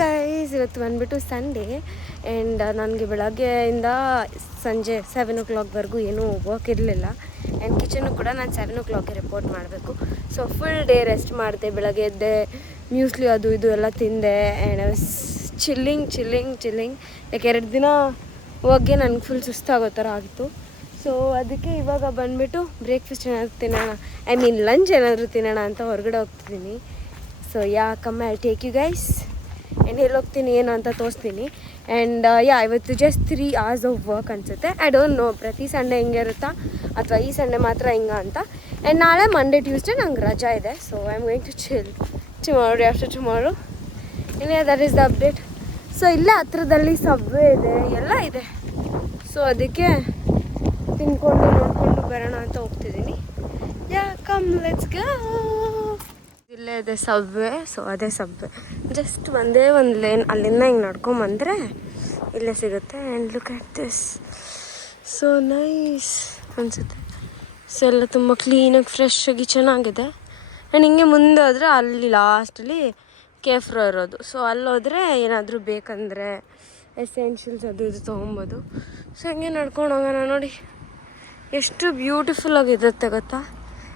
Guys, ಇವತ್ತು ಬಂದುಬಿಟ್ಟು Sunday and ನನಗೆ ಬೆಳಗ್ಗೆಯಿಂದ ಸಂಜೆ 7 o'clockವರೆಗೂ ಏನೂ ವರ್ಕ್ ಇರಲಿಲ್ಲ. ಆ್ಯಂಡ್ ಕಿಚನ್ನು ಕೂಡ ನಾನು 7 o'clockಗೆ ರಿಪೋರ್ಟ್ ಮಾಡಬೇಕು. ಸೊ ಫುಲ್ ಡೇ ರೆಸ್ಟ್ ಮಾಡಿದೆ. ಬೆಳಗ್ಗೆ ಎದ್ದೆ, ಮ್ಯೂಸ್ಲಿ ಅದು ಇದು ಎಲ್ಲ ತಿಂದೆ ಆ್ಯಂಡ್ ಚಿಲ್ಲಿಂಗ್ ಯಾಕೆ 2 ದಿನ ಹೋಗಿ ನನಗೆ ಫುಲ್ ಸುಸ್ತಾಗೋ ಥರ ಆಗಿತ್ತು. ಸೊ ಅದಕ್ಕೆ ಇವಾಗ ಬಂದುಬಿಟ್ಟು ಬ್ರೇಕ್ಫಾಸ್ಟ್ ಏನಾದರೂ ತಿನ್ನೋಣ, ಲಂಚ್ ಏನಾದರೂ ತಿನ್ನೋಣ ಅಂತ ಹೊರಗಡೆ ಹೋಗ್ತಿದ್ದೀನಿ. So come I take you guys and ಎಲ್ಲಿ ಹೋಗ್ತೀನಿ ಏನು ಅಂತ ತೋರಿಸ್ತೀನಿ. ಆ್ಯಂಡ್ ಇವತ್ತು ಜಸ್ಟ್ 3 hours ಆಫ್ ವರ್ಕ್ ಅನಿಸುತ್ತೆ. ಐ ಡೋಂಟ್ ನೋ ಪ್ರತಿ ಸಂಡೇ ಹಿಂಗೆ ಇರುತ್ತಾ ಅಥವಾ ಈ ಸಂಡೇ ಮಾತ್ರ ಹಿಂಗೆ ಅಂತ. ಆ್ಯಂಡ್ ನಾಳೆ ಮಂಡೇ ಟ್ಯೂಸ್ಡೇ ನಂಗೆ ರಜಾ ಇದೆ. So I am going to chill tomorrow, day after tomorrow. That is the update. So ಇಲ್ಲೇ ಹತ್ರದಲ್ಲಿ ಸಬ್ವೇ ಇದೆ, ಎಲ್ಲ ಇದೆ. ಸೊ ಅದಕ್ಕೆ ತಿನ್ಕೊಂಡು ನೋಡಿಕೊಂಡು ಬರೋಣ ಅಂತ ಹೋಗ್ತಿದ್ದೀನಿ. Come let's go. ಇಲ್ಲೇ ಇದೆ ಸಬ್ವೆ. ಸೊ ಅದೇ ಸಬ್ವೆ, ಜಸ್ಟ್ ಒಂದೇ ಒಂದು ಲೇನ್, ಅಲ್ಲಿಂದ ಹಿಂಗೆ ನಡ್ಕೊಂಬಂದರೆ ಇಲ್ಲೇ ಸಿಗುತ್ತೆ. And look at this, so nice ಅನಿಸುತ್ತೆ. ಸೊ ಎಲ್ಲ ತುಂಬ ಕ್ಲೀನಾಗಿ ಫ್ರೆಶ್ ಆಗಿ ಚೆನ್ನಾಗಿದೆ. ಆ್ಯಂಡ್ ಹಿಂಗೆ ಮುಂದೆ ಹೋದರೆ ಅಲ್ಲಿ ಲಾಸ್ಟಲ್ಲಿ ಕೇಫ್ರೋ ಇರೋದು. ಸೊ ಅಲ್ಲೋದ್ರೆ ಏನಾದರೂ ಬೇಕಂದರೆ ಎಸೆನ್ಷಿಯಲ್ಸ್ ಅದು ಇದು ತೊಗೊಬೋದು. ಸೊ ಹಂಗೆ ನಡ್ಕೊಂಡು ಹೋಗೋಣ. ನೋಡಿ ಎಷ್ಟು ಬ್ಯೂಟಿಫುಲ್ ಆಗಿರುತ್ತೆ ಗೊತ್ತಾ.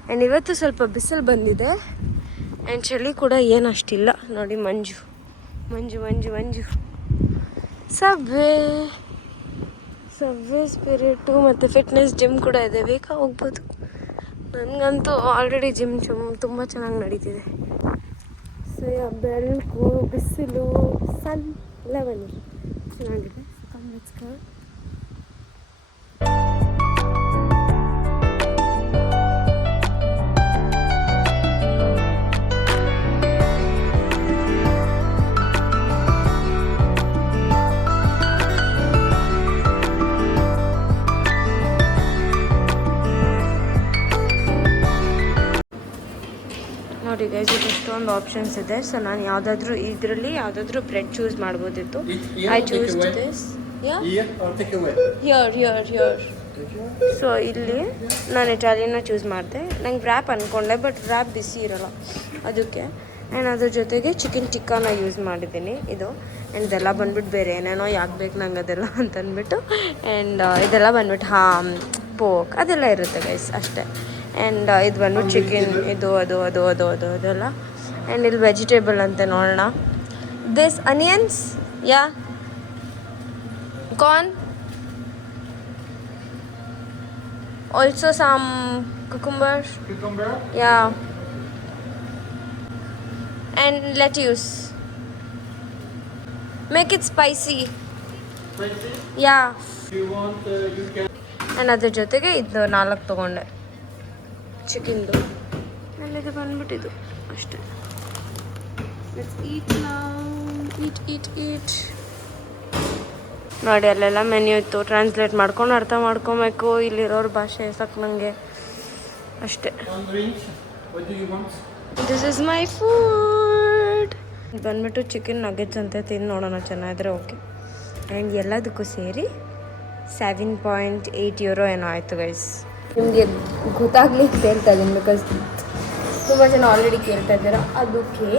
ಆ್ಯಂಡ್ ಇವತ್ತು ಸ್ವಲ್ಪ ಬಿಸಿಲು ಬಂದಿದೆ ಆ್ಯಂಡ್ ಚಳಿ ಕೂಡ ಏನಷ್ಟಿಲ್ಲ. ನೋಡಿ ಮಂಜು ಸಬ್ವೆ ಸ್ಪಿರಿಟು ಮತ್ತು ಫಿಟ್ನೆಸ್ ಜಿಮ್ ಕೂಡ ಇದೆ, ಬೇಕಾ ಹೋಗ್ಬೋದು. ನನಗಂತೂ ಆಲ್ರೆಡಿ ಜಿಮ್ ತುಂಬ ಚೆನ್ನಾಗಿ ನಡೀತಿದೆ. ಸೊ ಬೆಳಕು, ಬಿಸಿಲು, ಸನ್ ಎಲ್ಲ ಬನ್ನಿ ಚೆನ್ನಾಗಿದೆ. ನೋಡಿ ಗೈಸ್, ಎಷ್ಟೊಂದು ಆಪ್ಷನ್ಸ್ ಇದೆ. ಸೊ ನಾನು ಯಾವುದಾದ್ರೂ ಬ್ರೆಡ್ ಚೂಸ್ ಮಾಡ್ಬೋದಿತ್ತು. I choose this. Here. So ಇಲ್ಲಿ ನಾನು ಇಟಾಲಿಯನ್ನ ಚೂಸ್ ಮಾಡಿದೆ. ನಂಗೆ ವ್ರ್ಯಾಪ್ ಅಂದ್ಕೊಂಡೆ, ಬಟ್ ವ್ರ್ಯಾಪ್ ಬಿಸಿ ಇರೋಲ್ಲ ಅದಕ್ಕೆ. ಆ್ಯಂಡ್ ಅದ್ರ ಜೊತೆಗೆ ಚಿಕನ್ ಟಿಕ್ಕಾನ ಯೂಸ್ ಮಾಡಿದ್ದೀನಿ ಇದು. ಆ್ಯಂಡ್ ಇದೆಲ್ಲ ಬಂದ್ಬಿಟ್ಟು ಬೇರೆ ಏನೇನೋ ಯಾಕೆ ಬೇಕು ನಂಗೆ ಅದೆಲ್ಲ ಅಂತಂದ್ಬಿಟ್ಟು. ಆ್ಯಂಡ್ ಇದೆಲ್ಲ ಬಂದ್ಬಿಟ್ಟು ಪೋಕ್ ಅದೆಲ್ಲ ಇರುತ್ತೆ ಗೈಸ್ ಅಷ್ಟೇ. ಆ್ಯಂಡ್ ಇದು ಬಂದ್ಬಿಟ್ಟು ಚಿಕನ್, ಇದು ಅದೆಲ್ಲ. ಆ್ಯಂಡ್ ಇಲ್ಲಿ ವೆಜಿಟೇಬಲ್ ಅಂತ ನೋಡೋಣ. This onions, corn, also some cucumber, and lettuce. Make it spicy. You want, you can. And ಅದ್ರ ಜೊತೆಗೆ ಇದು 4 ತೊಗೊಂಡೆ ಚಿಕನ್ದು. ಅಲ್ಲಿಗೆ ಬಂದ್ಬಿಟ್ಟಿದ್ದು ಅಷ್ಟೇ. Let's eat now. ಈಟ್. ನೋಡಿ ಅಲ್ಲೆಲ್ಲ ಮೆನ್ಯೂ ಇತ್ತು, ಟ್ರಾನ್ಸ್ಲೇಟ್ ಮಾಡ್ಕೊಂಡು ಅರ್ಥ ಮಾಡ್ಕೊಬೇಕು ಇಲ್ಲಿರೋರ ಭಾಷೆ ಸಾಕು ನನಗೆ ಅಷ್ಟೇ. This is my food. ಬಂದ್ಬಿಟ್ಟು ಚಿಕನ್ ನಗೆಟ್ಸ್ ಅಂತ ತಿಂದು ನೋಡೋಣ, ಚೆನ್ನಾಗಿದ್ರೆ ಓಕೆ. ಆ್ಯಂಡ್ ಎಲ್ಲದಕ್ಕೂ ಸೇರಿ 7.8 euro ಏನೋ ಆಯಿತು ಗೈಸ್. ನಿಮಗೆ ಗೊತ್ತಾಗ್ಲಿಕ್ಕೆ ಕೇಳ್ತಾ ಇದ್ದೀನಿ, ಬಿಕಾಸ್ ತುಂಬ ಜನ ಆಲ್ರೆಡಿ ಕೇಳ್ತಾ ಇದ್ದೀರಾ ಅದಕ್ಕೆ.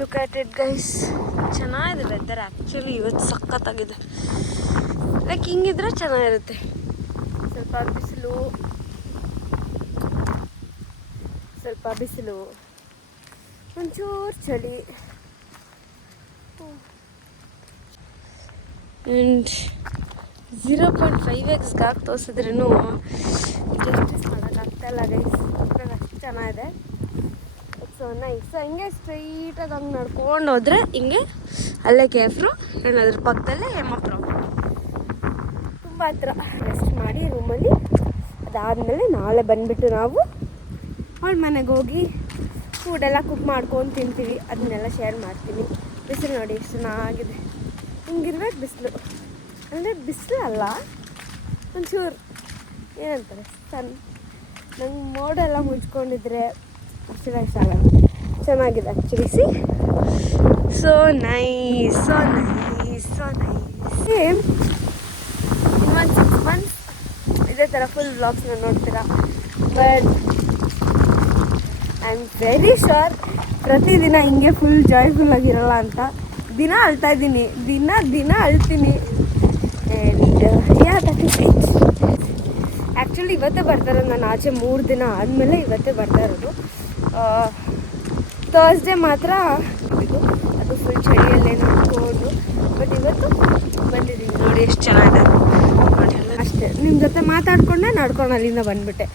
ಲುಕ್ ಅಟ್ ಇಟ್ ಗೈಸ್, ಚೆನ್ನಾಗಿದೆ ವೆದರ್. ಆ್ಯಕ್ಚುಲಿ ಇವತ್ತು ಸಖತ್ತಾಗಿದೆ. ಲೈಕ್ ಹಿಂಗಿದ್ರೆ ಚೆನ್ನಾಗಿರುತ್ತೆ. ಸ್ವಲ್ಪ ಬಿಸಿಲು, ಒಂಚೂರು ಚಳಿ. ಆ್ಯಂಡ್ 0.5x ಗಾಕ್ ತೋರಿಸಿದ್ರೂ ಜಸ್ಟಿಸ್ ಮಾಡೋಕ್ಕಾಗ್ತಾಯಿಲ್ಲ ಗೈಸ್. ಅಷ್ಟು ಚೆನ್ನಾಗಿದೆ. So nice. ಸೊ ಹಿಂಗೆ ಸ್ಟ್ರೈಟಾಗಿ ಹಂಗೆ ನಡ್ಕೊಂಡು ಹೋದರೆ ಹಿಂಗೆ ಅಲ್ಲೇ ಕೇಫ್ರು, ಆ್ಯಂಡ್ ಅದ್ರ ಪಕ್ಕದಲ್ಲೇ ಹೆಮ್ಮಪ್ರು. ತುಂಬ ಹತ್ರ. ರೆಸ್ಟ್ ಮಾಡಿ ರೂಮಲ್ಲಿ, ಅದಾದಮೇಲೆ ನಾಳೆ ಬಂದುಬಿಟ್ಟು ನಾವು ಅವಳ ಮನೆಗೆ ಹೋಗಿ ಫುಡೆಲ್ಲ ಕುಕ್ ಮಾಡ್ಕೊಂಡು ತಿಂತೀವಿ. ಅದನ್ನೆಲ್ಲ ಶೇರ್ ಮಾಡ್ತೀನಿ. ಬಿಸಿಲು ನೋಡಿ ಎಷ್ಟು ಚೆನ್ನಾಗಿದೆ. ಹಿಂಗಿರ್ಬೇಕು ಬಿಸಿಲು. ಅಂದರೆ ಬಿಸಿಲು ಅಲ್ಲ, ಒಂಚೂರು ಏನಂತಾರೆ ಸನ್. ನಂಗೆ ಮೋಡೆಲ್ಲ ಮುಚ್ಕೊಂಡಿದ್ರೆ ಅಷ್ಟು ವಯಸ್ಸಾಗಲ್ಲ. ಚೆನ್ನಾಗಿದೆ ಆ್ಯಕ್ಚುಲಿ. So nice. ಇನ್ನೊಂದು ಇದೇ ಥರ ಫುಲ್ ವ್ಲಾಗ್ಸ್ನ ನೋಡ್ತೀರಾ. But I am very sure ಪ್ರತಿದಿನ ಹಿಂಗೆ ಫುಲ್ ಜಾಯ್ಫುಲ್ ಆಗಿರಲ್ಲ ಅಂತ. ದಿನ ಅಳ್ತಾ ಇದ್ದೀನಿ, ದಿನ ಅಳ್ತೀನಿ. And that is it. Actually ಇವತ್ತೇ ಬರ್ತಾ ಇರೋದು ನಾನು. ಆಚೆ 3 ದಿನ ಆದಮೇಲೆ ಇವತ್ತೇ ಬರ್ತಾ ಇರೋದು. ಥರ್ಸ್ಡೇ ಮಾತ್ರ ಅದು ಫುಲ್ ಚಳಿಯಲ್ಲೇ ನೋಡ್ಕೊಂಡು. ಬಟ್ ಇವತ್ತು ಬಂದಿದ್ದೀನಿ ನೋಡಿ ಎಷ್ಟು ಚೆನ್ನಾಗಿದೆ ನೋಡಿ. ಅಷ್ಟೇ ನಿಮ್ಮ ಜೊತೆ ಮಾತಾಡ್ಕೊಂಡೆ ನಡ್ಕೊಂಡು ಅಲ್ಲಿಂದ ಬಂದುಬಿಟ್ಟೆ.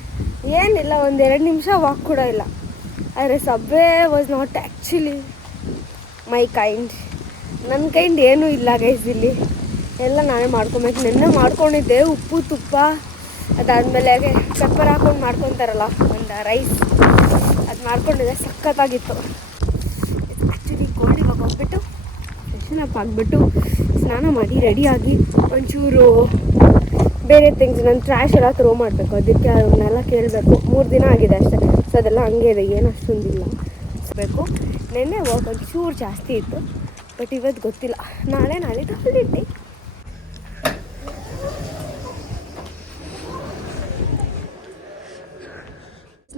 ಏನಿಲ್ಲ, 1-2 ನಿಮಿಷ ವಾಕ್ ಕೂಡ ಇಲ್ಲ. ಆದರೆ subway was not actually my kind. ನನ್ನ ಕೈಂಡ್ ಏನೂ ಇಲ್ಲ ಗೈಸ್. ಇಲ್ಲಿ ಎಲ್ಲ ನಾನೇ ಮಾಡ್ಕೊಬೇಕು. ನೆನ್ನೆ ಮಾಡ್ಕೊಂಡಿದ್ದೆ ಉಪ್ಪು ತುಪ್ಪ, ಅದಾದಮೇಲೆ ಪೆಪ್ಪರ್ ಹಾಕೊಂಡು ಮಾಡ್ಕೊತಾರಲ್ಲ ಒಂದು ರೈಸ್, ಅದು ಮಾಡ್ಕೊಂಡಿದ್ದೆ. ಸಖತ್ತಾಗಿತ್ತು. Actually cold. ಇವಾಗ ಹೋಗ್ಬಿಟ್ಟು ಫ್ರೆಶನ್ ಅಪ್ ಆಗಿಬಿಟ್ಟು ಸ್ನಾನ ಮಾಡಿ ರೆಡಿಯಾಗಿ ಒಂಚೂರು ಬೇರೆ ಥಿಂಗ್ಸ್, ನಾನು ಟ್ರ್ಯಾಶ್ ಎಲ್ಲ ಥ್ರೋ ಮಾಡಬೇಕು. ಅದಕ್ಕೆ ಅವ್ರನ್ನೆಲ್ಲ ಕೇಳಬೇಕು. 3 ದಿನ ಆಗಿದೆ ಅಷ್ಟೇ. ಸೊ ಅದೆಲ್ಲ ಹಂಗೆ ಇದೆ, ಏನು ಅಷ್ಟೊಂದಿಲ್ಲ ಬೇಕು. ನೆನ್ನೆ ವರ್ಕ್ ಒಂಚೂರು ಜಾಸ್ತಿ ಇತ್ತು. ಬಟ್ ಇವತ್ತು ಗೊತ್ತಿಲ್ಲ, ನಾಳೆ ಹಾಲಿಡೇ.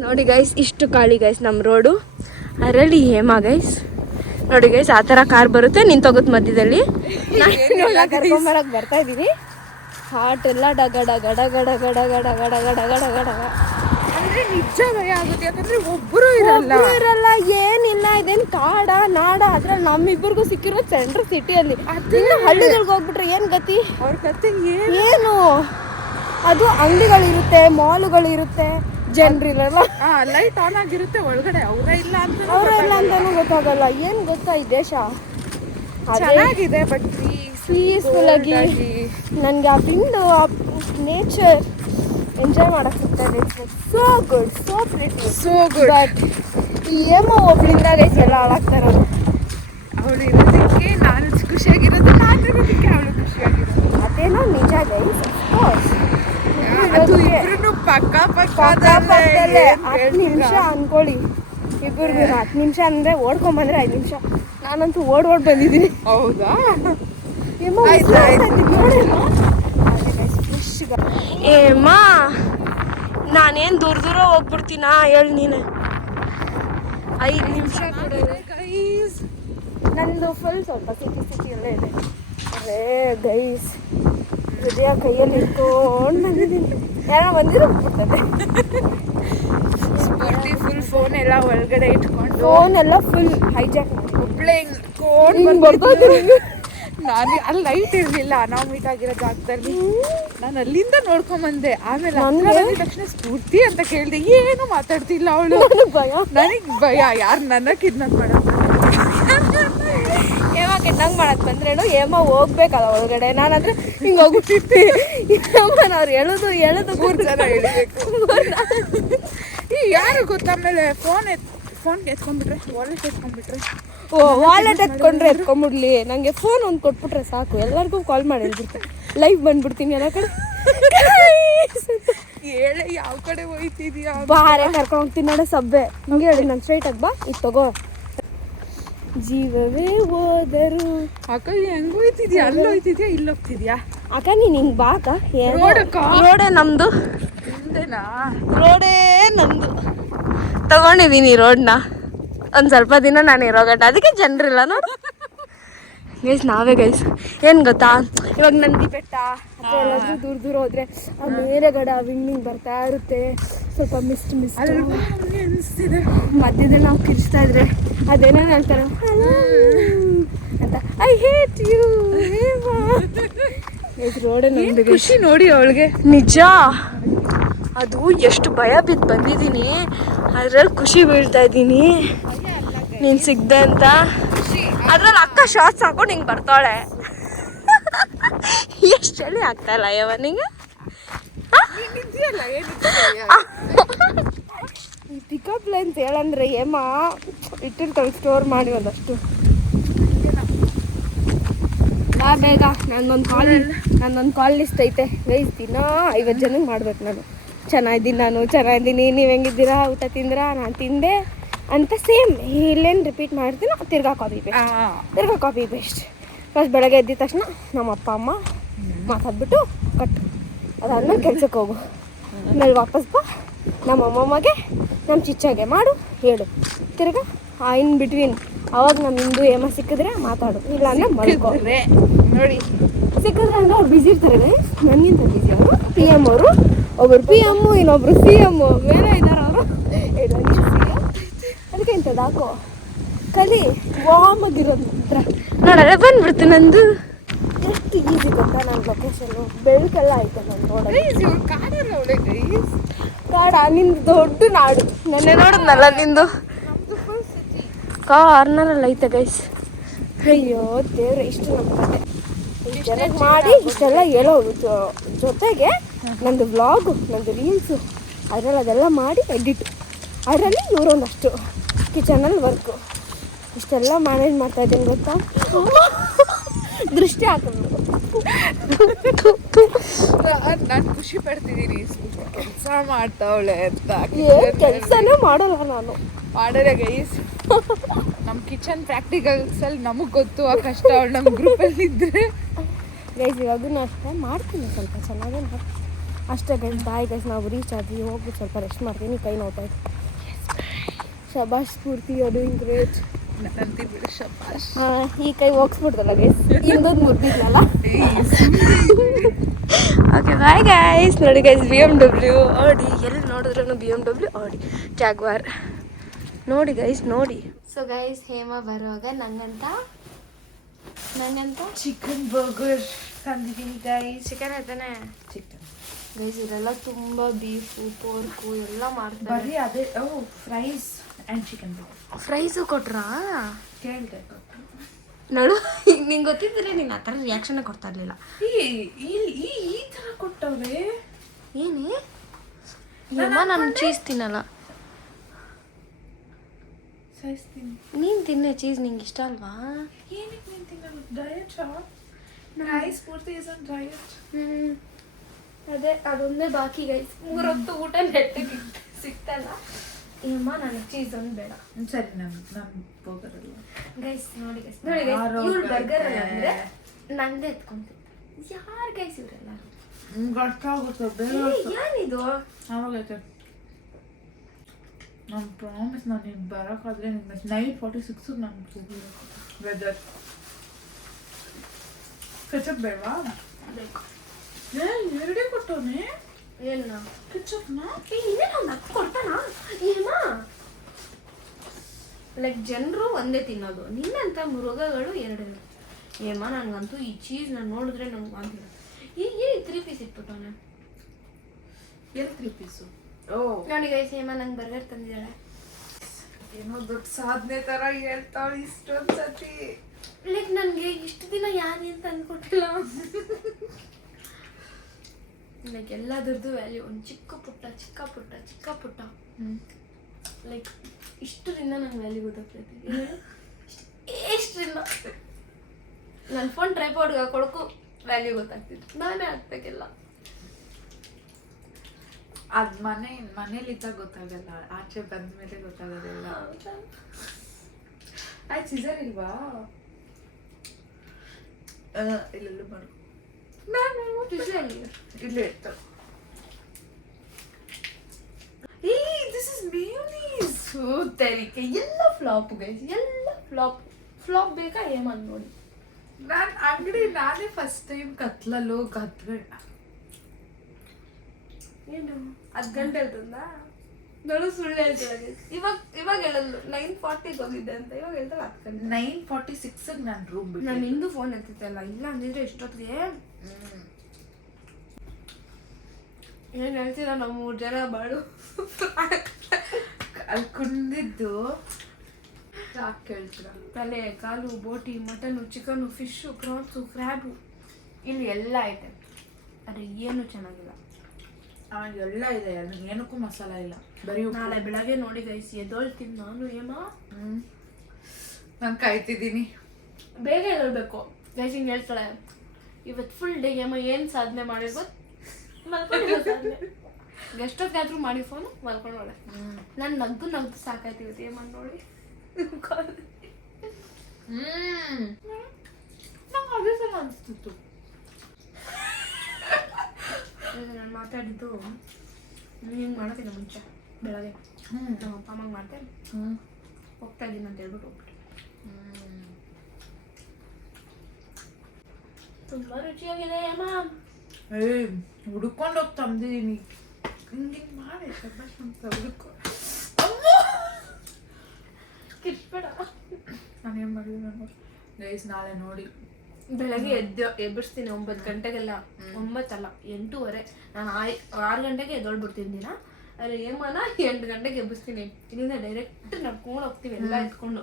ನೋಡಿ ಗೈಸ್, ಇಷ್ಟು ಖಾಲಿ ಗೈಸ್ ನಮ್ಮ ರೋಡು. ಅದರಲ್ಲಿ ಹೇಮಾ ಗೈಸ್ ನೋಡಿ ಗೈಸ್, ಆ ಥರ ಕಾರ್ ಬರುತ್ತೆ ನಿಂತೋಗುತ್ತೆ ಮಧ್ಯದಲ್ಲಿ. ಕರ್ಕೊಂಬರಕ್ಕೆ ಬರ್ತಾ ಇದ್ದೀನಿ. ಹಾರ್ಟ್ ಎಲ್ಲ ಡಗ ಡಗ ಡಗ ಡಗ ಡಗ ಡಗ ಡಗ ಡಗ ಡಗ ಡಗ ಅಂದರೆ ನಿಜ ಭಯ ಆಗುತ್ತೆ. ಯಾಕಂದರೆ ಒಬ್ಬರು ಇರಲ್ಲ, ಏನಿಲ್ಲ. ಇದೇನು ಕಾಡ ನಾಡ, ಅದ್ರಲ್ಲಿ ನಮ್ಮಿಬ್ಬರಿಗೂ ಸಿಕ್ಕಿರೋ ಸೆಂಟ್ರ್ ಸಿಟಿಯಲ್ಲಿ. ಅದನ್ನ ಹಳ್ಳಿಗಳಿಗೆ ಹೋಗ್ಬಿಟ್ರೆ ಏನು ಗತಿ? ಅವ್ರ ಕತೆ ಏನು? ಅದು ಅಂಗಡಿಗಳಿರುತ್ತೆ, ಮಾಲುಗಳಿರುತ್ತೆ, ಜನರಿರಲ್ಲ. ಲೈಟ್ ಆನ್ ಆಗಿರುತ್ತೆ ಒಳಗಡೆ, ಅವರೇ ಇಲ್ಲ ಅಂತಾನೂ ಗೊತ್ತಾಗಲ್ಲ. ಏನು ಗೊತ್ತಾ ಈ ದೇಶ ಚೆನ್ನಾಗಿದೆ, ಬಟ್ ಪೀಸ್ಫುಲ್ ಆಗಿ ನನಗೆ ಆ ವಿಂಡು, ಆ ನೇಚರ್ ಎಂಜಾಯ್ ಮಾಡೋಕ್ಕೆ ಸಿಗ್ತದೆ. So good, so pretty, so good. But ಏನೋ ಒಬ್ಳಿಂದ ಗೈಸ್ ಎಲ್ಲ ಹಾಳಾಗ್ತಾರೆ. ಅವಳು ಇರೋದಕ್ಕೆ ನಾನು ಖುಷಿಯಾಗಿರೋದು, ನಾನು ಇರೋದಕ್ಕೆ ಅವಳು ಖುಷಿಯಾಗಿರೋದು. ಅದೇನೋ ನಿಜ ಗೈಸ್. ಅಫ್ಕೋರ್ಸ್ ಅದು ಇಬ್ರು ಪಕ್ಕದಲ್ಲೇ 10 ನಿಮಿಷ ಅನ್ಕೊಳ್ಳಿ. ಇಬ್ಬರಿಗೂ 10 ನಿಮಿಷ ಅಂದರೆ ಓಡ್ಕೊಂಬಂದ್ರೆ 5 ನಿಮಿಷ. ನಾನಂತೂ ಓಡ್ ಬಂದಿದ್ದೀನಿ. ಹೌದಾ? ಏಮ್ಮ, ನಾನೇನು ದೂರ ಹೋಗ್ಬಿಡ್ತೀನಾ ಹೇಳಿ ನೀನು? 5 ನಿಮಿಷ ನಂದು ಫುಲ್ ಸ್ವಲ್ಪ ಸಿಟಿಯಲ್ಲೇ ಇದೆ. ಅರೇ ಗೈಸ್, ಹೃದಯ ಕೈಯಲ್ಲಿ ಇಟ್ಕೊಂಡು ಬಂದಿದ್ದೀನಿ. ಯಾರೋ ಬಂದಿರೋ ಬಿಡ್ತದೆ. ಸ್ಪೂರ್ತಿ ಫುಲ್ ಫೋನ್ ಎಲ್ಲ ಒಳಗಡೆ ಇಟ್ಕೊಂಡು, ಫೋನ್ ಎಲ್ಲ ಫುಲ್ ಹೈಜಾಕ್ ಒಬ್ಳೆ ನಾನು ಅಲ್ಲಿ ಲೈಟ್ ಇರಲಿಲ್ಲ. ನಾವು ಮೀಟ್ ಆಗಿರೋ ಜಾಗದಲ್ಲಿ ನಾನು ಅಲ್ಲಿಂದ ನೋಡ್ಕೊಂಬಂದೆ. ಆಮೇಲೆ ಬಂದ ತಕ್ಷಣ ಸ್ಫೂರ್ತಿ ಅಂತ ಕೇಳಿದೆ, ಏನು ಮಾತಾಡ್ತಿಲ್ಲ ಅವಳು. ನನಗೆ ಭಯ, ಯಾರು ನನ್ನ ಕಿಡ್ನಾಪ್ ಮಾಡೋದು. ಏಮ ಕಿಡ್ನಾಪ್ ಮಾಡಕ್ಕೆ ಬಂದ್ರೇನು? ಏಮ ಹೋಗ್ಬೇಕಲ್ಲ ಒಳಗಡೆ. ನಾನಂದ್ರೆ ಹಿಂಗೆ ಹೋಗ್ಬಿಟ್ಟಿರ್ತಿ. ಅವ್ರು ಎಳೆದು 3 ಜನ ಎಳಿಬೇಕು. ಈ ಯಾರು ಗೊತ್ತ? ಆಮೇಲೆ ಫೋನ್ ಎತ್ಕೊಂಡ್ಬಿಟ್ರೆ, ವಾಲೆಟ್ ಎತ್ಕೊಂಡ್ಬಿಟ್ರೆ. ವಾಲೆಟ್ ಎತ್ಕೊಂಡ್ಬಿಡ್ಲಿ. ನನಗೆ ಫೋನ್ ಒಂದು ಕೊಟ್ಬಿಟ್ರೆ ಸಾಕು. ಎಲ್ಲರಿಗೂ ಕಾಲ್ ಮಾಡಿ ಹೇಳ್ಬಿಡ್ತೀನಿ, ಲೈವ್ ಬಂದ್ಬಿಡ್ತೀನಿ ಎಲ್ಲ ಕಡೆ. ಹೇಳಿ ಯಾವ ಕಡೆ ಹೋಯ್ತಿದ್ಯಾ? ಬಾರೆ ಕರ್ಕೊಂಡು ಹೋಗ್ತೀನಿ ನೋಡ ಸಬ್ಬೆ. ಹಂಗೆ ಹೇಳಿ ನಾನು ಸ್ಟ್ರೈಟ್ ಆಗಿ ಬಾ, ಇದು ತಗೋ. ಜೀವವೇ ಹೋದರು ಅಕ್ಕ, ಹೆಂಗ್ ಹೋಯ್ತಿದ್ಯಾ? ಅಲ್ಲಿ ಹೋಯ್ತಿದ್ಯಾ, ಇಲ್ಲಿ ಹೋಗ್ತಿದ್ಯಾ? ಅಕ್ಕ ನೀನು ಹಿಂಗೆ ಬಾ ಅಕ್ಕ. ರೋಡೇ ನಮ್ಮದು, ರೋಡೇ ನಂದು. ತಗೊಂಡಿದ್ದೀನಿ ರೋಡ್ನ ಒಂದು ಸ್ವಲ್ಪ ದಿನ ನಾನು ಇರೋ ಗಂಟ. ಅದಕ್ಕೆ ಜನರಿಲ್ಲ ನೋಡು ಗೈಸ್. ನಾವೇ ಗೈಸ್, ಏನು ಗೊತ್ತಾ, ಇವಾಗ ನಂದಿ ಬೆಟ್ಟ ಎಲ್ಲಾದ್ರೂ ದೂರ ಹೋದ್ರೆ ಆ ಮೇಲೆಗಡೆ ವಿಂಡಿಂಗ್ ಬರ್ತಾ ಇರುತ್ತೆ. ಸ್ವಲ್ಪ ಮಿಸ್ಟ್ ಅನಿಸ್ತಿದೆ. ಮಧ್ಯದಲ್ಲಿ ನಾವು ಕಿರ್ಚ್ತಾ ಇದ್ರೆ ಅದೇನೋ ಹೇಳ್ತಾರೆ ಅಂತ. I hate you. ರೋಡೇ ನಮ್ದು ಖುಷಿ ನೋಡಿ ಅವಳಿಗೆ. ನಿಜ, ಅದು ಎಷ್ಟು ಭಯ ಬಿದ್ದು ಬಂದಿದ್ದೀನಿ, ಅದ್ರಲ್ಲಿ ಖುಷಿ ಬೀಳ್ತಾ ಇದ್ದೀನಿ ನೀನು ಸಿಗ್ದೆ ಅಂತ. ಅದ್ರಲ್ಲಿ ಅಕ್ಕ ಶಾರ್ಟ್ಸ್ ಹಾಕೊಂಡು ಹಿಂಗೆ ಬರ್ತಾಳೆ. ಎಷ್ಟು ಚಳಿ ಆಗ್ತಾ ಇಲ್ಲ ಯವ ನಿಂಗೆ? ಈ ಪಿಕಪ್ ಲೈನ್ಸ್ ಹೇಳಂದ್ರೆ ಏಮ ಇಟ್ಟಿರ್ತಾಳೆ ಸ್ಟೋರ್ ಮಾಡಿ ಒಂದಷ್ಟು. ಬಾ ಬೇಗ, ನಂದೊಂದು ಕಾಲ್ ಲಿಸ್ಟ್ ಐತೆ ಗೈಸ್. ದಿನ 50 ಜನಕ್ಕೆ ಮಾಡ್ಬೇಕು ನಾನು. ಚೆನ್ನಾಗಿದ್ದೀನಿ, ನೀವು ಹೆಂಗಿದ್ದೀರಾ, ಊಟ ತಿಂದ್ರಾ, ನಾನು ತಿಂದೆ ಅಂತ ಸೇಮ್ ಇಲ್ಲೇನು ರಿಪೀಟ್ ಮಾಡ್ತೀನಿ. ತಿರ್ಗಾ ಕಾಪಿ ಪೇಸ್ಟ್. ಫಸ್ಟ್ ಬೆಳಗ್ಗೆ ಎದ್ದಿದ ತಕ್ಷಣ ನಮ್ಮ ಅಪ್ಪ ಅಮ್ಮ ಮಾತಾಡ್ಬಿಟ್ಟು ಕಟ್ಟು, ಅದಾದ್ಮೇಲೆ ಕೆಲ್ಸಕ್ಕೆ ಹೋಗು. ಆಮೇಲೆ ವಾಪಸ್ ಬಾ ನಮ್ಮ ಅಮ್ಮಮ್ಮಗೆ ನಮ್ಮ ಚಿಚ್ಚಾಗೆ ಮಾಡು ಹೇಳು ತಿರ್ಗಾ ಇನ್ ಬಿಟ್ವೀನ್ ಅವಾಗ ನಮ್ಮ ಹಿಂದೂ ಏಮ ಸಿಕ್ಕಿದ್ರೆ ಮಾತಾಡು ಇಲ್ಲ ಅಂದ್ರೆ ಮಲ್ಕೋ ನೋಡಿ ಸಿಕ್ಕಿದ್ರೆ ಅಂದ್ರೆ ಅವ್ರು ಬಿಸಿ ಇರ್ತಾರೆ ನನಗಿಂತ ಬಿಸಿ ಅವರು ಪಿ ಎಮ್ ಅವರು ಒಬ್ಬರು ಪಿ ಎಮ್ಮು ಇನ್ನೊಬ್ರು ಸಿ ಎಮ್ಮು ಮೇಲೆ ಇದ್ದಾರೆ ಅವರು ಅದಕ್ಕೆ ಇಂಥದ್ದು ಹಾಕೋ ಕಲಿ ವಾಮಾಗಿರೋದು ಹತ್ರ ನೋಡಲ್ಲ ಬಂದ್ಬಿಡ್ತು ನಂದು ಎಷ್ಟು ಈಸಿ ಗೊತ್ತಾ ನನ್ನ ಲೊಕೇಶನ್ನು ಬೆಳಕೆಲ್ಲ ಐತೆ ನಾನು ನೋಡೋದು ಕಾಡ ನಿಂದು ದೊಡ್ಡ ನಾಡು ನೆನ್ನೆ ನೋಡಿದ್ನಲ್ಲ ನಿಂದು ಕಾರ್ನರಲ್ಲಿ ಐತೆ ಗೈಸ್ ಅಯ್ಯೋ ದೇವ್ರೆ ಇಷ್ಟು ನಮ್ಮ ಕತೆ ಇಷ್ಟೆಲ್ಲ ಮಾಡಿ ಇಷ್ಟೆಲ್ಲ ಹೇಳೋ ಜೊತೆಗೆ ನಂದು ವ್ಲಾಗು ನಂದು ರೀಲ್ಸು ಅದರಲ್ಲಿ ಅದೆಲ್ಲ ಮಾಡಿ ಎಡಿಟ್ ಅದರಲ್ಲಿ ಇವರೊಂದಷ್ಟು ಕಿಚನಲ್ಲಿ ವರ್ಕು ಇಷ್ಟೆಲ್ಲ ಮ್ಯಾನೇಜ್ ಮಾಡ್ತಾ ಇದ್ದೀನಿ ಗೊತ್ತಾ ದೃಷ್ಟಿ ಹಾಕೋದು ನಾನು ಖುಷಿ ಪಡ್ತಿದ್ದೀನಿ ಕೆಲಸ ಮಾಡ್ತಾವಳೆ ಅಂತ ಏನು ಕೆಲಸನೇ ಮಾಡಲ್ಲ ನಾನು ಮಾಡಲ್ಲ ಗೈಸ್ ನಮ್ಮ ಕಿಚನ್ ಪ್ರಾಕ್ಟಿಕಲ್ಸಲ್ಲಿ ನಮಗೆ ಗೊತ್ತು ಆ ಕಷ್ಟ ಅವಳು ನಮ್ಮ ಗ್ರೂಪಲ್ಲಿ ಇದ್ದರೆ ಗೈಸ್ ಇವಾಗೂ ಅಷ್ಟೇ ಮಾಡ್ತೀನಿ ಸ್ವಲ್ಪ ಚೆನ್ನಾಗೇ ಮಾಡ್ತೀನಿ ಅಷ್ಟೇ ಗೈಸ್ ಬಾಯ್ ಗೈಸ್ ನಾವು ರೀಚ್ ಆದ್ವಿ ಹೋಗ್ಬಿಟ್ಟು ಸ್ವಲ್ಪ ರೆಸ್ಟ್ ಮಾಡ್ತೀನಿ ಕೈ ನೋಡ್ತಾ ಇತ್ತು ಶಬಾಷ್ ಸ್ಫೂರ್ತಿ ಯು ಡೂಯಿಂಗ್ ಗ್ರೇಟ್ ಅಂತಿದ್ಬಿಡು ಶಬಾಷ್ ಈ ಕೈ ಹೋಗ್ಸ್ಬಿಡ್ತಲ್ಲ ಗೈಸ್ ಇನ್ನೊಂದು ಮುರ್ದಿದ್ಲಲ್ಲ ಓಕೆ ಬಾಯ್ ಗೈಸ್ ನೋಡಿ ಗೈಸ್ BMW ಆಡಿ ಎಲ್ಲಿ ನೋಡಿದ್ರೂ BMW ಆಡಿ ಜಾಗ್ವಾರ್ ನೋಡಿ ಗೈಸ್ ನೋಡಿ ಸೊ ಗೈಸ್ ಹೇಮ ಬರುವಾಗ ನಂಗಂತ ಚಿಕನ್ ಬರ್ಗರ್ ತಂದಿದ್ದೀನಿ ಗೈಸ್ ಚಿಕನ್ ಐತಾನೆ ಚಿಕನ್ ಗೈಸ್ ಇದೆಲ್ಲ ತುಂಬ ಬೀಫು ಪೋರ್ಕು ಎಲ್ಲ ಮಾಡ್ತಾರೆ ಬರೀ ಅದೇ fries and chicken burger fries ಕೊಟ್ರಾ ಕೇಳಿದೆ ನೋಡು ನಿಂಗೆ ಗೊತ್ತಿದ್ದರೆ ನೀನು ಆ ಥರ ರಿಯಾಕ್ಷನ್ ಕೊಡ್ತಾ ಇರಲಿಲ್ಲ ಈ ಥರ ಕೊಟ್ಟವ್ರೆ ಏನೇ ಅಮ್ಮ ನಾನು ಚೀಸ್ ತಿನ್ನಲ್ಲ ಸಾಯಿಸ್ತೀನಿ ನೀನು ತಿನ್ನೆ ಚೀಸ್ ನಿಂಗೆ ಇಷ್ಟ ಅಲ್ವಾ ಏನಕ್ಕೆ ನೀನು ತಿನ್ನೋದು ಡಯಟಾ ರೈಸ್ ಪೂರ್ತಿ ಇಸ್ ಆನ್ ಡಯಟ್ ಅದೇ ಅದೊಂದೇ ಬಾಕಿ ಗೈಸ್ 3 ಹೊತ್ತು ಊಟ ನೆಟ್ಟಿಗೆ ಸಿಗ್ತಲ್ಲ ಅಮ್ಮ ನನಗೆ ಚೀಸ್ ಒಂದು ಬೇಡ ಸರಿ ನಾನು ಹೋಗೋರಲ್ಲ ಗೈಸ್ ನೋಡಿ ಗೈಸ್ ಇವ್ರು ಬರ್ಗರ್ ಅಲ್ಲ ಅಂದರೆ ನಂದೇ ಎತ್ಕೊಂತೀನಿ ಯಾರು ಗೈಸ್ ಇವರೆಲ್ಲ ಗೊತ್ತಾಗುತ್ತೆ ಬೇರೆ ಏನಿದು ಆವಾಗೈತೆ ನಾನು ಪ್ರಾಮಿಸ್ ನಾನು ನಿಮ್ಗೆ ಬರೋಕ್ಕಾದ್ರೆ ನಿಮ್ಗೆ 9:46 ನಾನು ಹೋಗಬೇಕು ವೆದರ್ ಕೆಚಪ್ ಬೇಡವಾ ಬೇಕು ಎರಡೇ ಕೊಟ್ಟವನೇ ಏನ ಕೆಚಪ್ನ ಇನ್ನೇನು ಒಂದು ಹತ್ತು ಕೊಡ್ತಾನ ಏಮ ಲೈಕ್ ಜನರು ಒಂದೇ ತಿನ್ನೋದು ನಿನ್ನಂಥ ಮೃಗಗಳು ಎರಡೆರಡು ಏಮ ನನಗಂತೂ ಈ ಚೀಸ್ನ ನೋಡಿದ್ರೆ ನಂಗೆ ವಾಂತಿ ಈಗ 3 ಪೀಸ್ ಇಟ್ಬಿಟ್ಟವನೆ ಎಲ್ಲಿ 3 ಪೀಸು ನೋಡಿ ಗೈಸ್ ಹೇಮ ನಂಗೆ ಬರ್ಗರ್ ತಂದಿದ್ದಾಳೆ ಏನೋ ದೊಡ್ಡ ಸಾಧನೆ ತರ ಹೇಳ್ತಾಳೆ ಇಷ್ಟೊಂದು ಸತಿ ಲೈಕ್ ನನಗೆ ಇಷ್ಟು ದಿನ ಯಾರು ಅಂತ ಅಂದ್ಕೊಟ್ಟಿಲ್ಲ ಲೈಕ್ ಎಲ್ಲದರದ್ದು ವ್ಯಾಲ್ಯೂ ಒಂದು ಚಿಕ್ಕ ಪುಟ್ಟ ಲೈಕ್ ಇಷ್ಟರಿಂದ ನಂಗೆ ವ್ಯಾಲ್ಯೂ ಗೊತ್ತಾಗ್ತೈತಿ ಎಷ್ಟರಿಂದ ನನ್ನ ಫೋನ್ ಟ್ರೈಪಾಡ್ಗೆ ಹಾಕೊಳಕ್ಕೂ ವ್ಯಾಲ್ಯೂ ಗೊತ್ತಾಗ್ತಿತ್ತು ನಾನೇ ಆಗ್ಬೇಕಿಲ್ಲ ಅದು ಮನೇಲಿದ್ದಾಗ ಗೊತ್ತಾಗಲ್ಲ ಆಚೆ ಬಂದ ಮೇಲೆ ಗೊತ್ತಾಗೋದಿಲ್ಲ ಆಯ್ತು ಸೀಸರ್ ಇಲ್ವಾ ಇಲ್ಲೆಲ್ಲೂ ಮಾಡು ನಾನು ಇಲ್ಲೇ ಇರ್ತದೆ ದಿಸ್ ಇಸ್ ಮೇಯೋನೀಸ್ ತೆರಿಗೆ ಎಲ್ಲ ಫ್ಲಾಪ್ ಗೈಸ್ ಎಲ್ಲ ಫ್ಲಾಪ್ ಬೇಕಾ ಏಮನ್ ನೋಡಿ ನಾನು ಅಂಗಡಿ ನಾನೇ ಫಸ್ಟ್ ಟೈಮ್ ಕತ್ಲಲ್ಲೋ ಗದ್ಬೇಡ ಏನು 10 ಗಂಟೆ ಹೇಳ್ತಂದ ನೋಡು ಸುಳ್ಳು ಹೇಳ್ತಿಲ್ಲ ಇವಾಗ ಹೇಳಲ್ಲ 9:40 ಹೋಗಿದ್ದೆ ಅಂತ ಇವಾಗ ಹೇಳ್ತಾಳೆ 10 ಗಂಟೆ 9:46 ನಾನು ರೂಮ್ ಬಿಟ್ಟು ನಾನು ಇಂದು ಫೋನ್ ಎತ್ತಿತ್ತಲ್ಲ ಇಲ್ಲ ಅಂದಿದ್ರೆ ಇಷ್ಟೊತ್ತಿಗೆ ಏನು ಹೇಳ್ತೀರ ನಾವು 3 ಜನ ಬಾಳು ಅಲ್ಲಿ ಕುಂದಿದ್ದು ಯಾಕೆ ಕೇಳ್ತೀರ ತಲೆ ಕಾಲು ಬೋಟಿ mutton chicken fish prawns crab ಇಲ್ಲಿ ಎಲ್ಲ ಐತೆ ಆದರೆ ಏನು ಚೆನ್ನಾಗಿಲ್ಲ ಎಲ್ಲ ಇದೆ ಏನಕ್ಕೂ ಮಸಾಲ ಇಲ್ಲ ಬರೀ ನಾಳೆ ಬೆಳಗ್ಗೆ ನೋಡಿ ಗೈಸ್ ಎದ್ದೊಳ್ತೀನಿ ನಾನು ಏಮ ನಾನು ಕಾಯ್ತಿದ್ದೀನಿ ಬೇಗ ಹೇಳ್ಬೇಕು ಗೈಸ್ ಹಿಂಗೆ ಹೇಳ್ತಾಳೆ ಇವತ್ತು ಫುಲ್ ಡೇ ಏಮ ಏನು ಸಾಧನೆ ಮಾಡಿರ್ಬೋದು ಮಲ್ಕೊಂಡಿರೋ ಸಾಧನೆ ಎಷ್ಟೊತ್ತಾದ್ರೂ ಮಾಡಿ ಫೋನು ಮಲ್ಕೊಂಡೋಳೆ ನಾನು ನಗ್ದು ಸಾಕಾಯ್ತಿವತ್ತು ಏಮ ನೋಡಿ ನಂಗೆ ಅದೇ ಸಲ ಅನಿಸ್ತಿತ್ತು ನಾನು ಮಾತಾಡಿದ್ದು ಹಿಂಗೆ ಮಾಡೋಕ್ಕಿಂತ ಮುಂಚೆ ಬೆಳಗ್ಗೆ ನಮ್ಮ ಅಪ್ಪ ಅಮ್ಮಂಗೆ ಮಾಡ್ದೆ ಹೋಗ್ತಾ ಇದ್ದೀನಿ ಅಂತ ಹೇಳ್ಬಿಟ್ಟು ಹೋಗ್ಬಿಟ್ಟು ತುಂಬ ರುಚಿಯಾಗಿದೆ ಅಮ್ಮ. ಹುಡ್ಕೊಂಡು ಹೋಗಿ ತಂದಿದ್ದೀನಿ. ಹಿಂಗೆ ಮಾಡಿ ಅಂತ ಹುಡುಕೊ ಕಿಟ್ಬೇಡ. ನಾನೇನು ಮಾಡಿದೆ ನಾನು ಗೈಸ್ ನಾಳೆ ನೋಡಿ ಬೆಳಗ್ಗೆ ಎಬ್ಬಿಸ್ತೀನಿ 9 ಗಂಟೆಗೆಲ್ಲ. 9 ಅಲ್ಲ 8:30. ನಾನು 6 ಗಂಟೆಗೆ ಎದ್ದೊಳ್ಬಿಡ್ತೀನಿ ದಿನ. ಅಲ್ಲಿ ಏಮನ 8 ಗಂಟೆಗೆ ಎಬ್ಬಿಸ್ತೀನಿ. ಇಲ್ಲಿಂದ ಡೈರೆಕ್ಟ್ ನಡ್ಕೊಂಡು ಹೋಗ್ತೀವಿ ಎಲ್ಲ ಎತ್ಕೊಂಡು,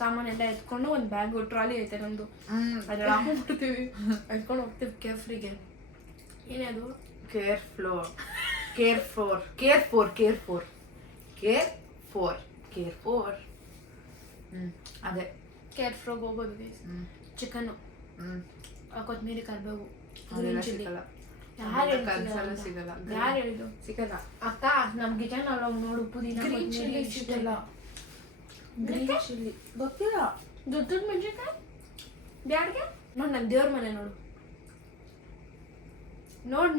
ಸಾಮಾನೆಲ್ಲ ಎತ್ಕೊಂಡು. ಒಂದು ಬ್ಯಾಗ್ ಟ್ರಾಲಿ ಐತೆ ನಮ್ಮದು, ಅದ್ರಲ್ಲಿ ಹಾಕೊಂಡ್ಬಿಡ್ತೀವಿ, ಎತ್ಕೊಂಡು ಹೋಗ್ತೀವಿ ಕೇಫ್ರಿಗೆ. ಏನೇ ಅದು ಕೇರ್ ಫೋರ್ ಅದೇ ಕೇರ್ ಫ್ರೋಗ್ ಹೋಗೋದು. ಚಿಕನ್ನು, ಕೊತ್ತಂಬರಿ, ಕರಿಬೇವು, ಗ್ರೀನ್ ಚಿಲ್ಲಿ. ಯಾರು ಹೇಳಿದ್ದು ಸಿಗಲ್ಲ ಅಕ್ಕ? ನಮ್ಮ ಕಿಚನ್ ಅಲ್ಲಿ ನೋಡು, ಪುದೀನ, ಸಿಗಲ್ಲ. ಗ್ರೀನ್ ಚಿಲ್ಲಿ ಗೊತ್ತಿಲ್ಲ. ದುಡ್ಡು ಮೆಣಸಿನ್ಕಾಯಿ ಬ್ಯಾಡ್ಗೆ ನೋಡಿ. ನನ್ನ ದೇವ್ರ ಮನೆ ನೋಡು,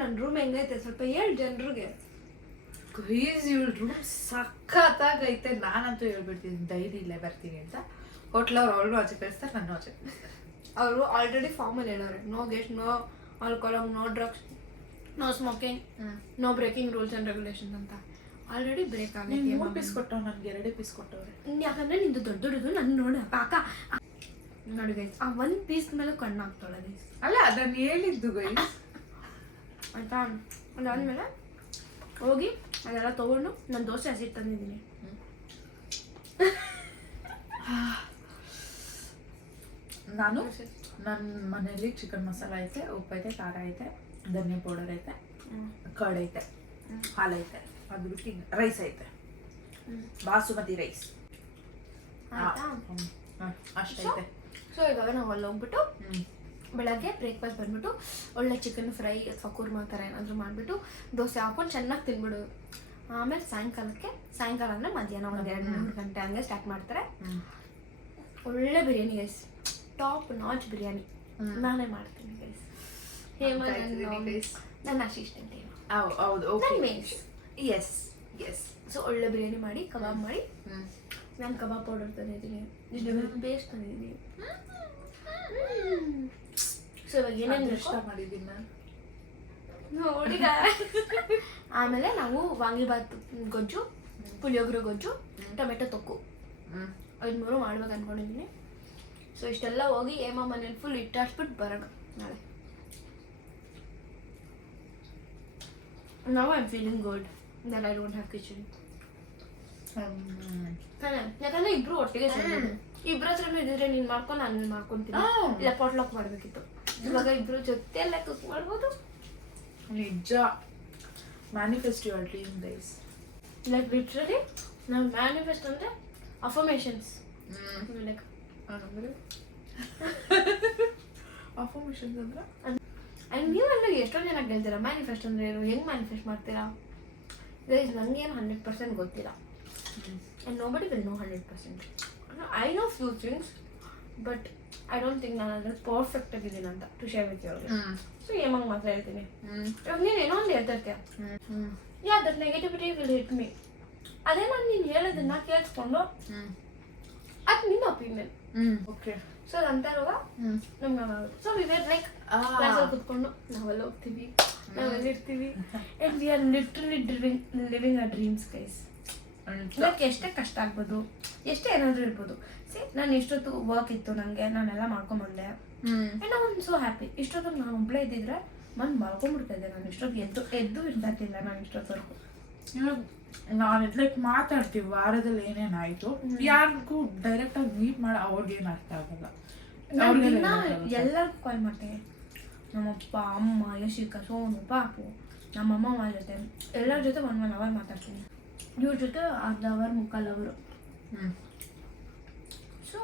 ನನ್ನ ರೂಮ್ ಹೆಂಗೈತೆ ಸ್ವಲ್ಪ ಹೇಳಿ ಜನರಿಗೆ. ಗೈಸ್ ಇವಳ ರೂಮ್ ಸಖತ್ತಾಗೈತೆ. ನಾನಂತೂ ಹೇಳ್ಬಿಡ್ತೀನಿ ಡೈಲಿ ಇಲ್ಲೇ ಬರ್ತೀನಿ ಅಂತ. ಹೋಟ್ಲವ್ರು ಅವ್ರಿಗೂ ಆಚೆ ಕಳಿಸ್ತಾರೆ, ನನ್ನ ಆಚೆ ಕಳಿಸ್ತಾರೆ. ಅವರು ಆಲ್ರೆಡಿ ಫಾರ್ಮಲ್ಲಿ ಹೇಳೋರೆ, no guest, no alcohol, no drugs, no smoking, no breaking rules and regulations ಅಂತ. ಆಲ್ರೆಡಿ ಬ್ರೇಕ್ ಆಗಿದೆ. 3 ಪೀಸ್ ಕೊಟ್ಟವ್, ನನಗೆ 2 ಪೀಸ್ ಕೊಟ್ಟವ್ರೆ. ಯಾಕಂದ್ರೆ ನಿಂದು ದೊಡ್ಡದು ನನ್ನ ನೋಡಿ ಅಕ್ಕ ನೋಡಿ ಗೈಸ್, ಆ 1 ಪೀಸ್ ಮೇಲೆ ಕಣ್ಣು ಹಾಕ್ತಾಳೆ ಗೈಸ್. ಅಲ್ಲ ಅದನ್ನು ಹೇಳಿದ್ದು ಗೈಸ್ ಆಯ್ತಾ. ಅದಾದ್ಮೇಲೆ ಹೋಗಿ ಅದೆಲ್ಲ ತೊಗೊಂಡು ನಾನು ದೋಸೆ ಹಸಿ ತಂದಿದ್ದೀನಿ. ನಾನು ನನ್ನ ಮನೇಲಿ ಚಿಕನ್ ಮಸಾಲ ಐತೆ, ಉಪ್ಪು ಐತೆ, ಖಾರ ಐತೆ, ಧನಿಯಾ ಪೌಡರ್ ಐತೆ, ಕರ್ಡ್ ಐತೆ, ಹಾಲು ಐತೆ, ಅದು ಬಿಟ್ಟು ರೈಸ್ ಐತೆ, ಬಾಸುಮತಿ ರೈಸ್ ಅಷ್ಟೈತೆ. ಸೊ ಇವಾಗ ನಾವು ಅಲ್ಲಿ ಹೋಗ್ಬಿಟ್ಟು ಬೆಳಗ್ಗೆ ಬ್ರೇಕ್ಫಾಸ್ಟ್ ಬಂದ್ಬಿಟ್ಟು ಒಳ್ಳೆ ಚಿಕನ್ ಫ್ರೈ ಅಥವಾ ಕುರ್ಮಾ ಥರ ಏನಾದರೂ ಮಾಡಿಬಿಟ್ಟು ದೋಸೆ ಹಾಕೊಂಡು ಚೆನ್ನಾಗಿ ತಿನ್ಬಿಡೋದು. ಆಮೇಲೆ ಸಾಯಂಕಾಲ ಅಂದರೆ ಮಧ್ಯಾಹ್ನ 1-2-3 ಗಂಟೆ ಹಂಗೆ ಸ್ಟಾರ್ಟ್ ಮಾಡ್ತಾರೆ. ಒಳ್ಳೆ biryani guys, top notch biryani ನಾನೇ ಮಾಡ್ತೀನಿ ಗೈಸ್. ನನ್ನ ಅಸಿಸ್ಟೆಂಟ್ ಎಸ್. ಸೊ ಒಳ್ಳೆ ಬಿರಿಯಾನಿ ಮಾಡಿ, ಕಬಾಬ್ ಮಾಡಿ. ನಾನು ಕಬಾಬ್ ಪೌಡರ್ ತಂದಿದ್ದೀನಿ, ಪೇಸ್ಟ್ ತಂದಿದ್ದೀನಿ. ಸೊ ಇವಾಗ ಏನೇನು ಇಷ್ಟ ಮಾಡಿದ್ದೀನಿ ನಾನು ನೋಡಿ. ಆಮೇಲೆ ನಾವು ವಾಂಗಿಬಾತ್ ಗೊಜ್ಜು, ಪುಳಿಯೋಗರೆ ಗೊಜ್ಜು, ಟೊಮೆಟೊ ತೊಕ್ಕು 5-3 ಮಾಡ್ಬೇಕು ಅಂದ್ಕೊಂಡಿದ್ದೀನಿ. ಸೊ ಇಷ್ಟೆಲ್ಲ ಹೋಗಿ ಏಮ ಮನೇಲಿ ಫುಲ್ ಇಟ್ಟಾಡ್ಸ್ಬಿಟ್ಟು ಬರೋಣ ನಾಳೆ. ನಾವು I am feeling good that I don't have kitchen. ಯಾಕಂದ್ರೆ ಇಬ್ರು ಒಟ್ಟಿಗೆ ಇಬ್ಬರ ಹತ್ರನೂ ಇದ್ರೆ ನೀನು ಮಾಡ್ಕೊಂಡು ನಾನು ಮಾಡ್ಕೊತೀನಿ, ಇಲ್ಲ ಪಾಟ್ಲಾಕ್ ಮಾಡಬೇಕಿತ್ತು. ಇವಾಗ ಇಬ್ರು ಜೊತೆಯಲ್ಲೇ ಕುಕ್ ಮಾಡ್ಬೋದು. ನಿಜ manifest your dream guys. Like literally ನಾವು ಮ್ಯಾನಿಫೆಸ್ಟ್ ಅಂದರೆ ಅಫರ್ಮೇಷನ್ಸ್. ಲೈಕ್ ಅಫರ್ಮೇಷನ್ಸ್ ಅಂದ್ರೆ ಆ್ಯಂಡ್ ನೀವೆಲ್ಲ ಎಷ್ಟೊಂದು ಜನ ಹೇಳ್ತೀರಾ ಮ್ಯಾನಿಫೆಸ್ಟ್ ಅಂದರೆ ಏನು, ಹೆಂಗೆ ಮ್ಯಾನಿಫೆಸ್ಟ್ ಮಾಡ್ತೀರಾ ಗೈಸ್? ನನಗೇನು 100% ಗೊತ್ತಿಲ್ಲ. And nobody will know 100%. I know few things but I don't think ನಾನು ಅದ್ರಲ್ಲಿ ಪರ್ಫೆಕ್ಟ್ ಆಗಿದ್ದೀನಿ ಅಂತ to share with you. So ಏಮಂಗೆ ಮಾತ್ರ ಹೇಳ್ತೀನಿ. ಇವಾಗ ನೀನು ಏನೋ ಒಂದು ಹೇಳ್ತಾ ಇರ್ತೀಯ, yeah that negativity will hit me. ಅದೇ ನಾನು ನೀನು ಹೇಳೋದನ್ನ ಕೇಳಿಸ್ಕೊಂಡು ಅದು ನಿನ್ನ ಒಪಿನಿಯನ್. ಓಕೆ. ಸೊ ಅದಂತ ಇರುವಾಗ ನಮ್ಗೆ ಆಗುತ್ತೆ. ಸೊ ವಿ ವೇರ್ ಲೈಕ್ ಕ್ಲಾಸಲ್ಲಿ ಕೂತ್ಕೊಂಡು ನಾವೆಲ್ಲ ಹೋಗ್ತೀವಿ, ನಾವೆಲ್ಲ ಇರ್ತೀವಿ, and we are literally living a dreams guys. Like ಎಷ್ಟೇ ಕಷ್ಟ ಆಗ್ಬೋದು, ಎಷ್ಟೇ ಏನಾದರೂ ಇರ್ಬೋದು. ಸಿ ನಾನು ಇಷ್ಟೊತ್ತು ವರ್ಕ್ ಇತ್ತು ನನಗೆ, ನಾನೆಲ್ಲ ಮಾಡ್ಕೊಂಬಂದೆ ಆ್ಯಂಡ್ ನಾನು ಸೋ ಹ್ಯಾಪಿ. ಇಷ್ಟೊತ್ತಿಗೆ ನಾನು ಒಬ್ಬಳೇ ಇದ್ದಿದ್ರೆ ಮಲ್ಕೊಂಡ್ಬಿಡ್ತಾಯಿದ್ದೆ. ನಾನು ಇಷ್ಟೊತ್ತು ಎದ್ದು ಇರ್ತಾಯಿಲ್ಲ ನಾನು ಇಷ್ಟೊತ್ತವರೆಗೂ. ನಾನು ಲೈಕ್ ಮಾತಾಡ್ತೀವಿ ವಾರದಲ್ಲಿ ಏನೇನಾಯಿತು, ಯಾರಿಗೂ ಡೈರೆಕ್ಟಾಗಿ ಮೀಟ್ ಮಾಡಿ ಅವ್ರಿಗೇನು ಅರ್ಥ ಆಗಲ್ಲ. ಎಲ್ಲರಿಗೂ ಕಾಲ್ ಮಾಡ್ತೇವೆ, ನಮ್ಮಪ್ಪ, ಅಮ್ಮ, ಯಶಿಕಾ, ಸೋನು, ಪಾಪು, ನಮ್ಮಮ್ಮ ಜೊತೆ ಎಲ್ಲರ ಜೊತೆ 1 hour ಮಾತಾಡ್ತೀನಿ. ಇವ್ರ ಜೊತೆ 1/2 hour 3/4 hour. ಸೊ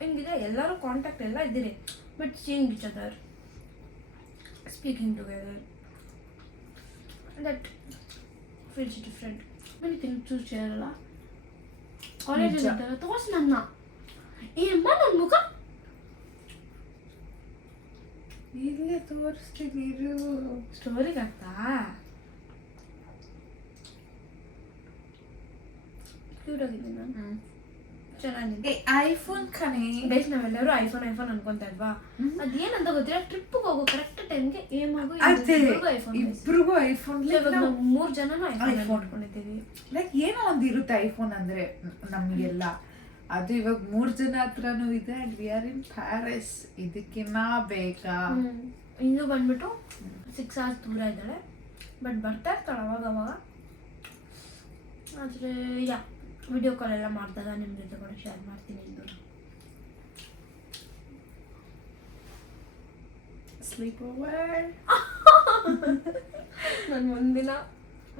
ಹಿಂಗಿದೆ, ಎಲ್ಲರೂ ಕಾಂಟ್ಯಾಕ್ಟ್ ಎಲ್ಲ ಇದ್ದೀರಿ, but seeing each other, speaking together, that feels different. Many things to share ಅಲ್ಲ. ಕಾಲೇಜಲ್ಲಿ ಇದ್ದಾಗ ತೋರ್ಸು ನನ್ನ, ಏಮ್ಮ ನನ್ನ ಮುಖ ಇಲ್ಲೇ ತೋರಿಸ್ತೀನಿ. ಸ್ಟೋರಿಗೆ ಆಗ್ತಾ ಕ್ಯೂಟ್ ಆಗಿದ್ದೀನಿ ನಾನು ಚೆನ್ನಾಗಿದೆ. ಐಫೋನ್ ಕಣೆ. ಬೇಸ್ ನಾವೆಲ್ಲರೂ ಐಫೋನ್ ಅನ್ಕೊಂತ ಇಲ್ವಾ, ಅದೇನಂತ ಗೊತ್ತಿಲ್ಲ, ಟ್ರಿಪ್ಗೆ ಹೋಗೋ ಕರೆಕ್ಟ್ ಟೈಮ್ಗೆ ಏಮ್ ಆಗೋ ಇಬ್ರಿಗೂ ಐಫೋನ್. ಇವಾಗ ನಾವು 3 ಜನನು ಐಫೋನ್ ಇಟ್ಕೊಂಡಿದ್ದೀವಿ. ಲೈಕ್ ಏನೋ ಒಂದು ಇರುತ್ತೆ ಐಫೋನ್ ಅಂದ್ರೆ ನಮಗೆಲ್ಲ. ಅದು ಇವಾಗ 3 ಜನ ಹತ್ರನೂ ಇದೆ. And we are in Paris. ಇದಕ್ಕಿನ್ನ ಬೇಕಾ? ಇನ್ನು ಬಂದ್ಬಿಟ್ಟು 6 hours ದೂರ ಇದ್ದಾಳೆ, ಬಟ್ ಬರ್ತಾ ಇರ್ತಾಳೆ ಅವಾಗ. ಆದರೆ ಯಾ ವಿಡಿಯೋ ಕಾಲ್ ಎಲ್ಲ ಮಾಡಿದಾಗ ನಿಮ್ಮ ಜೊತೆ ಕೂಡ ಶೇರ್ ಮಾಡ್ತೀನಿ ಎಂದು. Sleep over. ನಾನು ಒಂದಿನ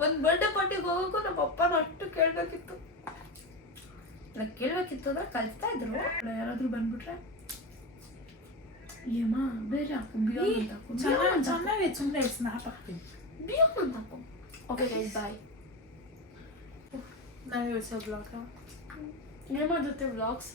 ಒಂದು ಬರ್ಡೇ ಪಾರ್ಟಿಗೆ ಹೋಗೋಕ್ಕೂ ನಮ್ಮ ಪಪ್ಪನ ಅಷ್ಟು ಕೇಳಬೇಕಿತ್ತು. ಕೇಳಬೇಕಿತ್ತು ಅಂದ್ರೆ ಕಲಿಸ್ತಾ ಇದ್ರು. ಯಾರಾದರೂ ಬಂದ್ಬಿಟ್ರೆ ಏಮ್ಮ ಬೇರೆ ಹಾಕು, ಬಿಯಾನ್ ಅಂತ ಹಾಕು, ಚೆನ್ನಾಗಿ ಸುಮ್ಮನೆ ಸ್ನ್ಯಾಪ್ ಹಾಕ್ತೀನಿ. ಬಿಯಾನ್ ಅಂತ ಹಾಕು. ಓಕೆ ಗೈಸ್, ಬಾಯ್. ನಾವು ಇವತ್ತು ಬ್ಲಾಗ ನಿಮ್ಮ ಜೊತೆ ವ್ಲಾಗ್ಸ್